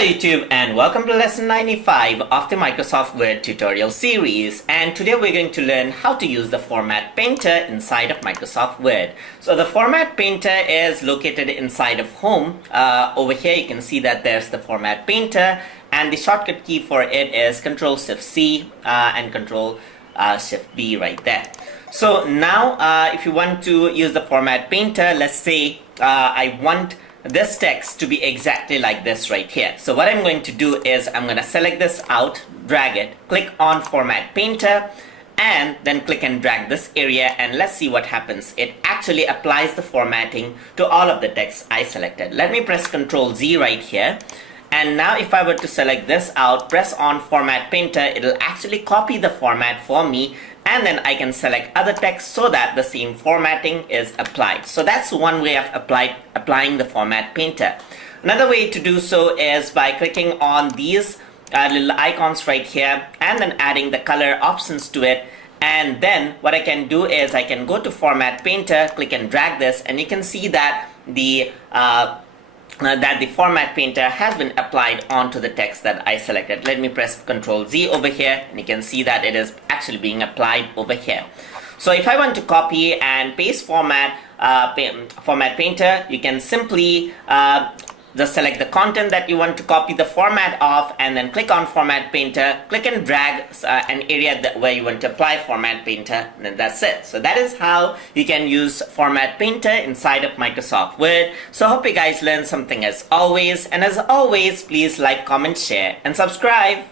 Hello YouTube and welcome to lesson 95 of the Microsoft Word tutorial series, and today we're going to learn how to use the Format Painter inside of Microsoft Word. So the Format Painter is located inside of Home. Over here you can see that there's the Format Painter, and the shortcut key for it is Ctrl+Shift+C and Ctrl+Shift+V right there. So now if you want to use the Format Painter, let's say I want this text to be exactly like this right here. So what I'm going to do is I'm going to select this out, drag it, click on Format Painter, and then click and drag this area, and let's see what happens. It actually applies the formatting to all of the text I selected. Let me press Ctrl+Z right here. And now if I were to select this out, press on Format Painter, it'll actually copy the format for me, and then I can select other text so that the same formatting is applied. So that's one way of applying the Format Painter. Another way to do so is by clicking on these little icons right here and then adding the color options to it. And then what I can do is I can go to Format Painter, click and drag this, and you can see that the Format Painter has been applied onto the text that I selected. Let me press Ctrl+Z over here, and you can see that it is actually being applied over here. So if I want to copy and paste Format Painter, you can simply just select the content that you want to copy the format of, and then click on Format Painter, click and drag an area where you want to apply Format Painter, and then that's it. So that is how you can use Format Painter inside of Microsoft Word. So I hope you guys learned something as always, and as always, please like, comment, share, and subscribe.